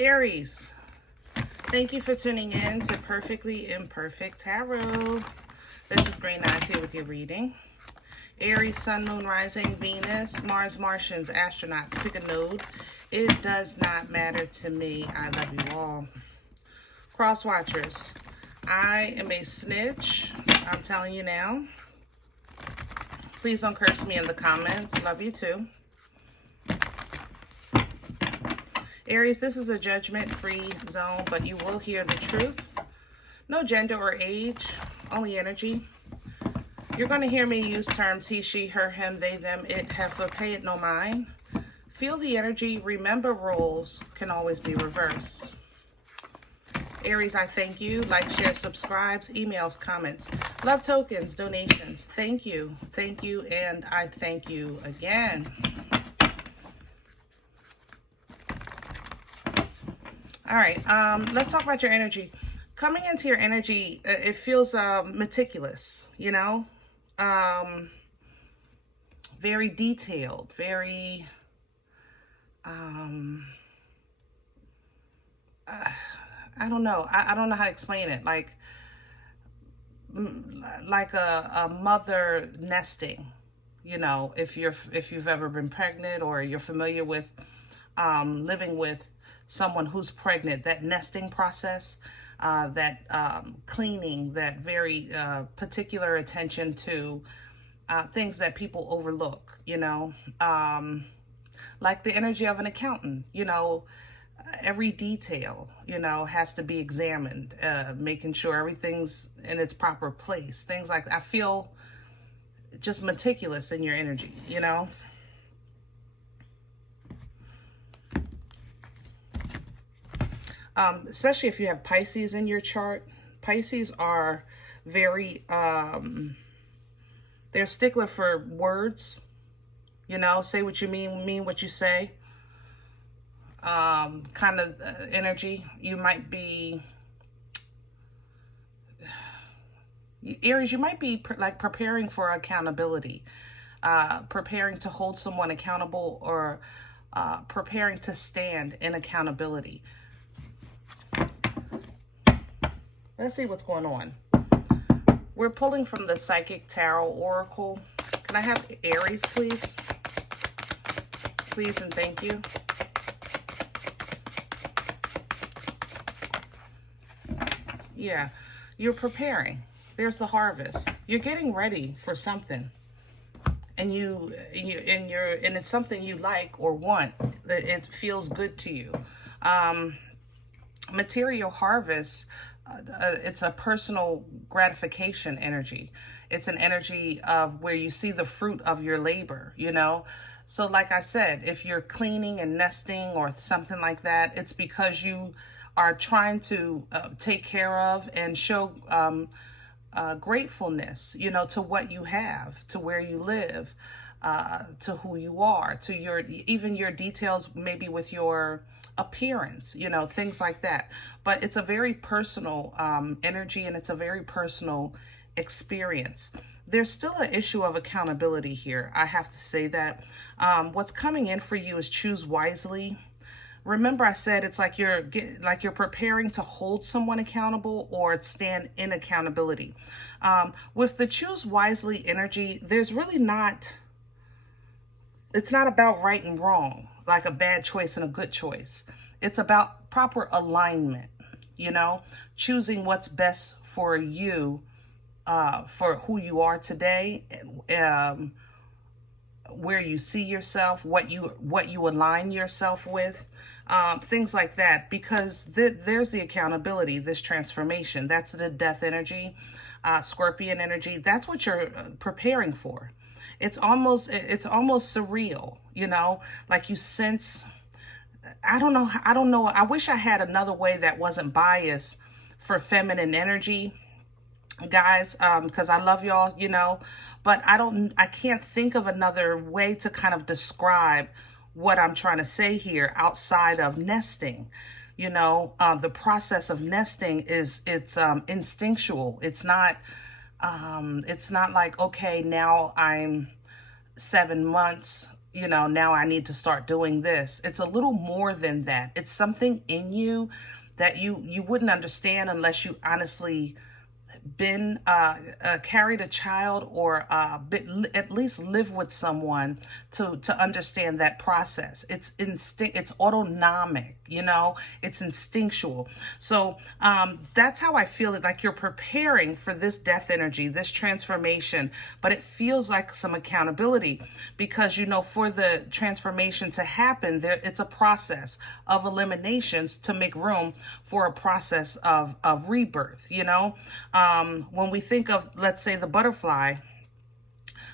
Aries, thank you for tuning in to Perfectly Imperfect Tarot. This is Green Eyes here with your reading. Aries, Sun, Moon, Rising, Venus, Mars, Martians, astronauts, pick a node. It does not matter to me. I love you all. Cross watchers, I am a snitch. I'm telling you now. Please don't curse me in the comments. Love you too. Aries, this is a judgment-free zone, but you will hear the truth. No gender or age, only energy. You're going to hear me use terms he, she, her, him, they, them, it, heifer, pay it no mind. Feel the energy. Remember, roles can always be reversed. Aries, I thank you. Like, share, subscribes, emails, comments, love tokens, donations. Thank you, and I thank you again. All right, let's talk about your energy. Coming into your energy, it feels meticulous, you know? Very detailed, very, I don't know. I don't know how to explain it. Like a mother nesting, you know, if you've ever been pregnant or you're familiar with living with someone who's pregnant, that nesting process, that cleaning, that very particular attention to things that people overlook, you know, like the energy of an accountant, you know, every detail, you know, has to be examined, making sure everything's in its proper place. Things like that. I feel just meticulous in your energy, you know. Especially if you have Pisces in your chart. Pisces are very, they're a stickler for words, you know, say what you mean what you say, kind of energy. You might be, Aries, you might be like preparing for accountability, preparing to hold someone accountable, or preparing to stand in accountability. Let's see what's going on. We're pulling from the Psychic Tarot Oracle. Can I have Aries, please? Please and thank you. Yeah, you're preparing. There's the harvest. You're getting ready for something. And it's something you like or want. It feels good to you. Material harvest, it's a personal gratification energy. It's an energy of where you see the fruit of your labor, you know? So like I said, if you're cleaning and nesting or something like that, it's because you are trying to take care of and show gratefulness, you know, to what you have, to where you live, to who you are, to even your details, maybe with your appearance, you know, things like that. But it's a very personal energy, and it's a very personal experience. There's still an issue of accountability here. I have to say that. What's coming in for you is choose wisely. Remember, I said it's like you're preparing to hold someone accountable or stand in accountability. With the choose wisely energy, there's really not, it's not about right and wrong, like a bad choice and a good choice. It's about proper alignment, you know, choosing what's best for you, for who you are today, where you see yourself, what you align yourself with, things like that, because there's the accountability, this transformation. That's the death energy, Scorpion energy. That's what you're preparing for. It's almost surreal, you know, like you sense, I don't know. I wish I had another way that wasn't biased for feminine energy, guys, because I love y'all, you know, but I can't think of another way to kind of describe what I'm trying to say here outside of nesting. You know, the process of nesting it's instinctual. It's not like, okay, now I'm 7 months, now I need to start doing this. It's a little more than that. It's something in you that you wouldn't understand unless you honestly been carried a child, or at least live with someone to understand that process. It's instinct, it's autonomic, it's instinctual. So that's how I feel it. Like you're preparing for this death energy, this transformation, but it feels like some accountability because for the transformation to happen, it's a process of eliminations to make room for a process of rebirth. When we think of, let's say, the butterfly,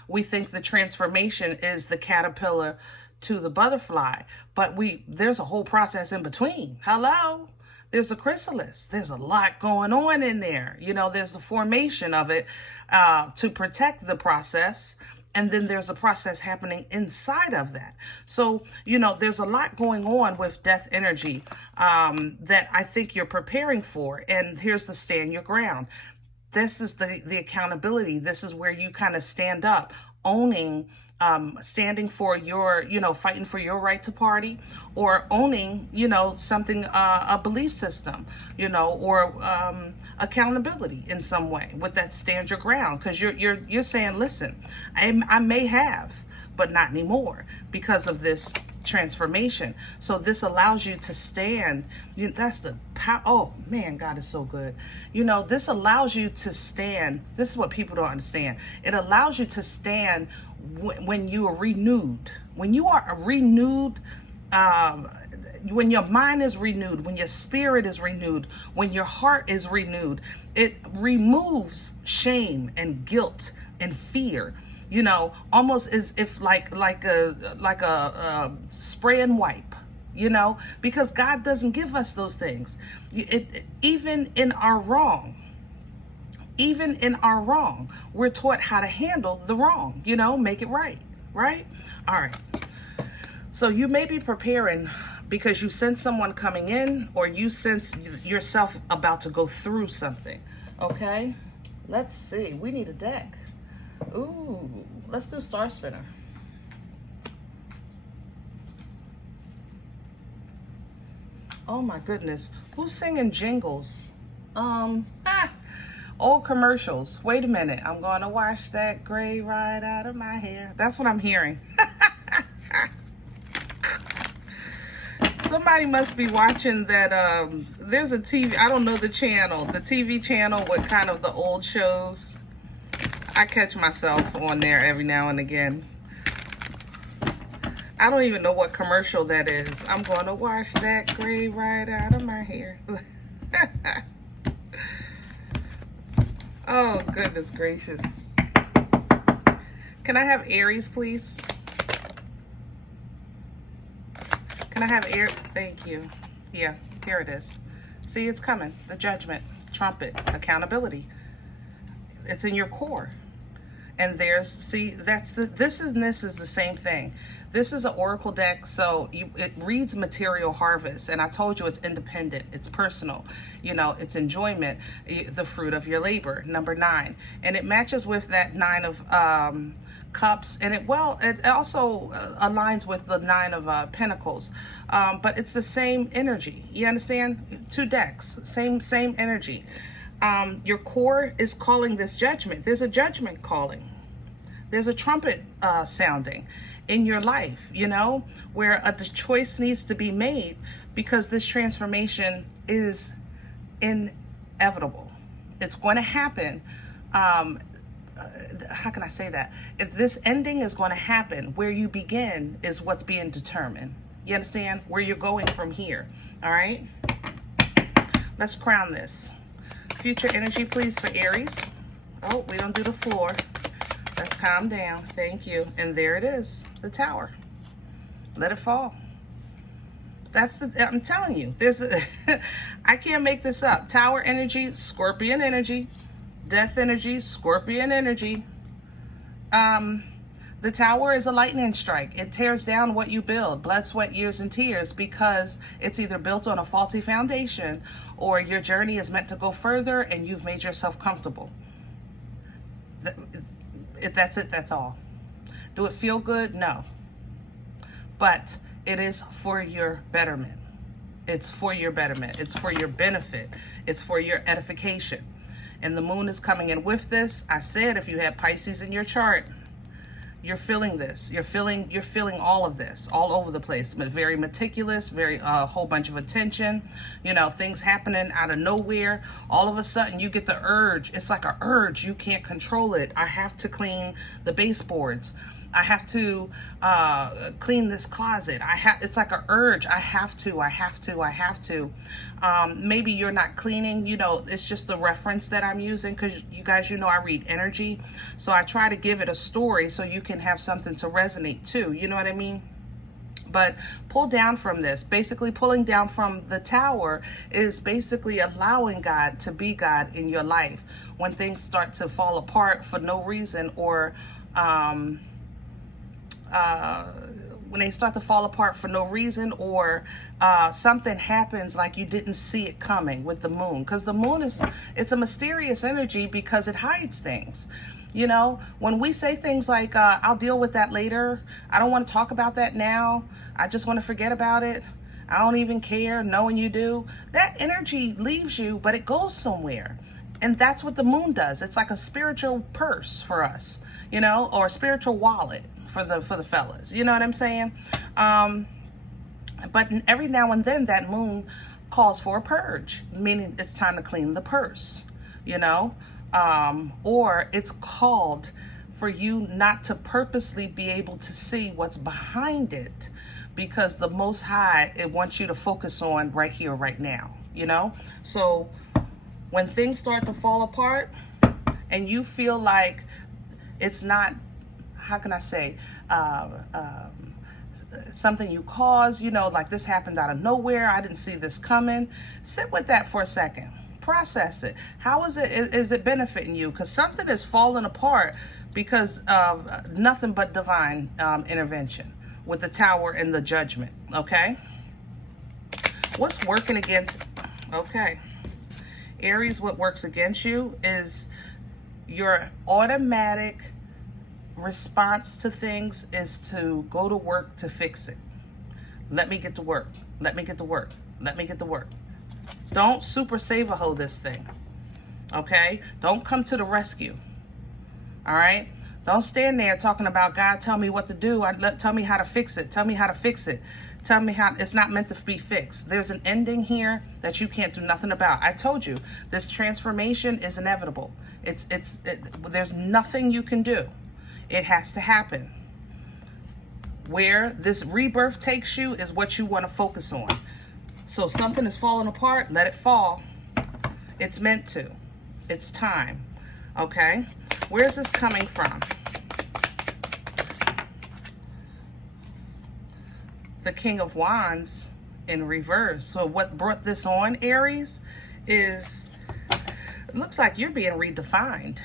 we think the transformation is the caterpillar to the butterfly, but there's a whole process in between. Hello? There's a chrysalis. There's a lot going on in there. There's the formation of it to protect the process. And then there's a process happening inside of that. So, there's a lot going on with death energy that I think you're preparing for. And here's the stand your ground. This is the accountability. This is where you kind of stand up, owning, standing for your, fighting for your right to party, or owning, something, a belief system, or accountability in some way with that stand your ground. Because you're saying, listen, I may have, but not anymore because of this transformation. So this allows you to stand. That's the power. Oh man, God is so good. This allows you to stand. This is what people don't understand. It allows you to stand when you are renewed. When you are renewed, when your mind is renewed, when your spirit is renewed, when your heart is renewed, it removes shame and guilt and fear. Almost as if like a spray and wipe, because God doesn't give us those things. Even in our wrong, we're taught how to handle the wrong, make it right. All right. So you may be preparing because you sense someone coming in, or you sense yourself about to go through something. Okay. Let's see. We need a deck. Ooh, let's do Star Spinner. Oh my goodness. Who's singing jingles? Old commercials. Wait a minute. I'm going to wash that gray right out of my hair. That's what I'm hearing. Somebody must be watching that. There's a TV, I don't know the channel, the TV channel with kind of the old shows. I catch myself on there every now and again. I don't even know what commercial that is. I'm going to wash that gray right out of my hair. Oh, goodness gracious. Can I have Aries, please? Can I have Aries? Thank you. Yeah, here it is. See, it's coming. The judgment, trumpet, accountability. It's in your core. And this is the same thing. This is an oracle deck, so it reads material harvest, and I told you it's independent, it's personal, it's enjoyment, the fruit of your labor, number 9, and it matches with that 9 of cups, and it also aligns with the 9 of pentacles, but it's the same energy. You understand? 2 decks, same energy. Your core is calling this judgment. There's a judgment calling. There's a trumpet sounding in your life, where a choice needs to be made because this transformation is inevitable. It's going to happen. How can I say that? If this ending is going to happen, where you begin is what's being determined. You understand? Where you're going from here. All right? Let's crown this. Future energy, please, for Aries. Oh, we don't do the floor. Let's calm down. Thank you. And there it is, the Tower. Let it fall. I'm telling you, I can't make this up. Tower energy, Scorpion energy, death energy, Scorpion energy. The Tower is a lightning strike. It tears down what you build, blood, sweat, years, and tears, because it's either built on a faulty foundation or your journey is meant to go further and you've made yourself comfortable. That's it. That's all. Do it feel good? No. but it is for your betterment. It's for your betterment. It's for your benefit. It's for your edification. And the moon is coming in with this. I said if you have Pisces in your chart, you're feeling this. You're feeling all of this all over the place. But very meticulous, very whole bunch of attention. You know, things happening out of nowhere. All of a sudden you get the urge. It's like an urge. You can't control it. I have to clean the baseboards. I have to clean this closet. It's like an urge. I have to. Maybe you're not cleaning, you know, it's just the reference that I'm using because you guys, you know, I read energy. So I try to give it a story so you can have something to resonate too. You know what I mean? But pull down from this. Basically, pulling down from the Tower is basically allowing God to be God in your life. When things start to fall apart for no reason, or when they start to fall apart for no reason, or something happens like you didn't see it coming with the moon. Because the moon it's a mysterious energy because it hides things. You know, when we say things like, I'll deal with that later, I don't want to talk about that now, I just want to forget about it, I don't even care, knowing you do, that energy leaves you, but it goes somewhere. And that's what the moon does. It's like a spiritual purse for us, you know, or a spiritual wallet for the fellas. You know what I'm saying? But every now and then that moon calls for a purge, meaning it's time to clean the purse, you know? Or it's called for you not to purposely be able to see what's behind it, because the Most High, it wants you to focus on right here, right now, you know? So when things start to fall apart and you feel like it's not, how can I say, something you caused, you know, like this happened out of nowhere, I didn't see this coming, sit with that for a second. Process it. How is it benefiting you? Because something is falling apart because of nothing but divine intervention with the Tower and the Judgment. Okay, what's working against, okay, Aries, what works against you is your automatic response to things is to go to work to fix it. Let me get to work. Let me get to work. Let me get to work. Don't super save-a-ho this thing, okay? Don't come to the rescue, all right? Don't stand there talking about, God, tell me what to do. Tell me how to fix it. Tell me how to fix it. Tell me how it's not meant to be fixed. There's an ending here that you can't do nothing about. I told you, this transformation is inevitable. There's nothing you can do. It has to happen. Where this rebirth takes you is what you want to focus on. So something is falling apart, let it fall. It's meant to. It's time. Okay? Where's this coming from? The King of Wands in reverse. So what brought this on, Aries, is it looks like you're being redefined.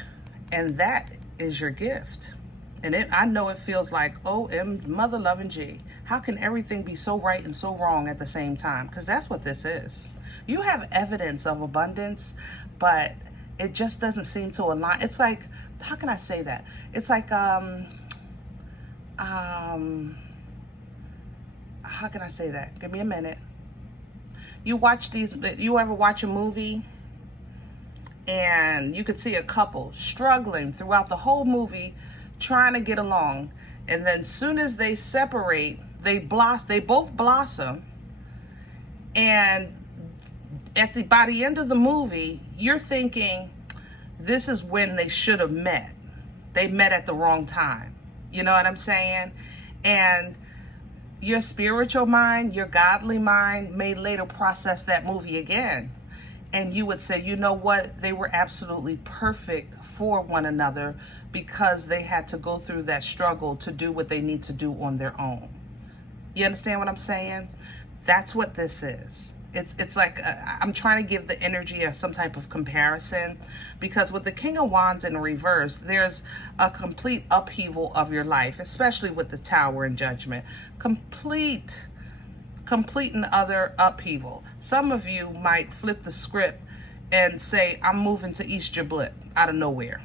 And that is your gift. And I know it feels like, mother loving G. How can everything be so right and so wrong at the same time? Because that's what this is. You have evidence of abundance, but it just doesn't seem to align. It's like, how can I say that? It's like, how can I say that? Give me a minute. You ever watch a movie and you could see a couple struggling throughout the whole movie, trying to get along, and then soon as they separate, they both blossom, and by the end of the movie, you're thinking, this is when they should have met. They met at the wrong time. You know what I'm saying? And your spiritual mind, your godly mind may later process that movie again. And you would say, you know what? They were absolutely perfect for one another because they had to go through that struggle to do what they need to do on their own. You understand what I'm saying? That's what this is. It's like I'm trying to give the energy of some type of comparison, because with the King of Wands in reverse, there's a complete upheaval of your life, especially with the Tower and Judgment. Complete and utter upheaval. Some of you might flip the script and say, I'm moving to East Jablit out of nowhere.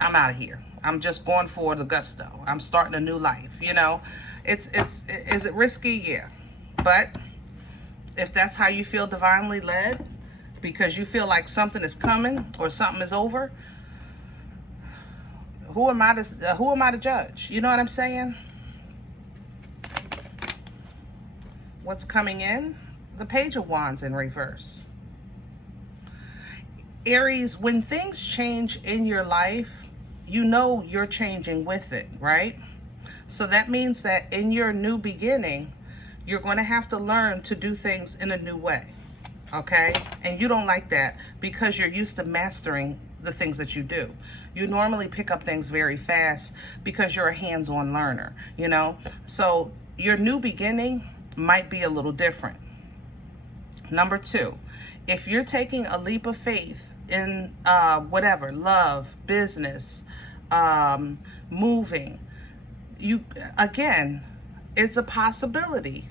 I'm out of here. I'm just going for the gusto. I'm starting a new life, you know. Is it risky? Yeah. But if that's how you feel divinely led, because you feel like something is coming or something is over, who am I to judge? You know what I'm saying? What's coming in? The Page of Wands in reverse. Aries, when things change in your life, you know you're changing with it, right? So that means that in your new beginning, you're going to have to learn to do things in a new way, okay? And you don't like that because you're used to mastering the things that you do. You normally pick up things very fast because you're a hands-on learner, you know? So your new beginning might be a little different. Number two, if you're taking a leap of faith in whatever, love, business, moving, it's a possibility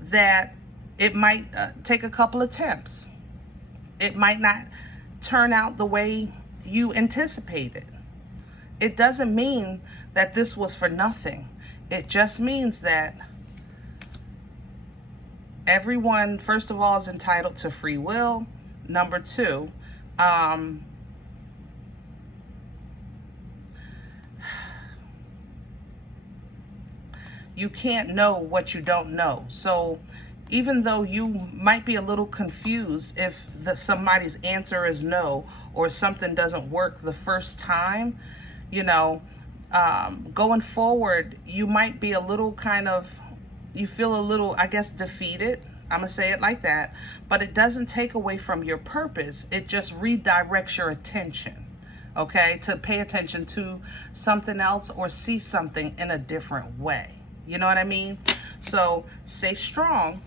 that it might take a couple attempts. It might not turn out the way you anticipated. It doesn't mean that this was for nothing. It just means that everyone, first of all, is entitled to free will. Number two, you can't know what you don't know. So even though you might be a little confused if somebody's answer is no, or something doesn't work the first time, you know, going forward, you might be a little you feel a little, I guess, defeated. I'm going to say it like that. But it doesn't take away from your purpose. It just redirects your attention, okay, to pay attention to something else or see something in a different way. You know what I mean? So stay strong,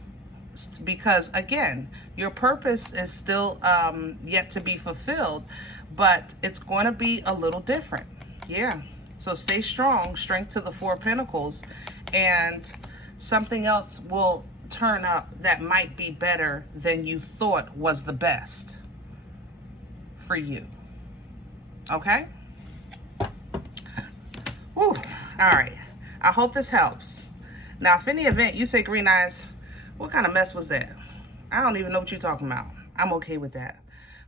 because again, your purpose is still yet to be fulfilled, but it's going to be a little different. Yeah. So stay strong, strength to the Four of Pentacles, and something else will turn up that might be better than you thought was the best for you. Okay? Woo. All right. I hope this helps. Now, if any event you say, Green Eyes, what kind of mess was that? I don't even know what you're talking about. I'm okay with that.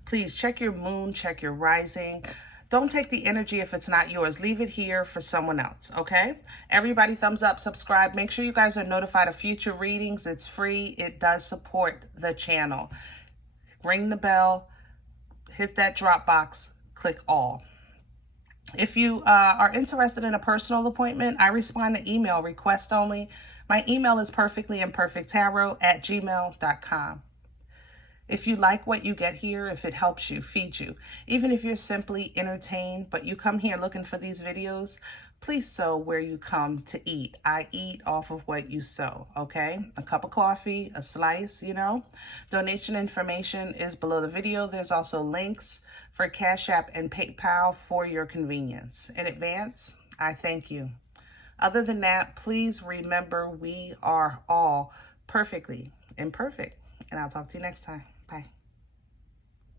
Please check your moon, check your rising. Don't take the energy if it's not yours. Leave it here for someone else, okay? Everybody, thumbs up, subscribe. Make sure you guys are notified of future readings. It's free. It does support the channel. Ring the bell, hit that drop box, click all. If you are interested in a personal appointment, I respond to email, request only. My email is perfectlyimperfecttarot@gmail.com. If you like what you get here, if it helps you, feed you, even if you're simply entertained, but you come here looking for these videos, please sow where you come to eat. I eat off of what you sow, okay? A cup of coffee, a slice, you know? Donation information is below the video. There's also links for CashApp and PayPal for your convenience. In advance, I thank you. Other than that, please remember we are all perfectly imperfect, and I'll talk to you next time.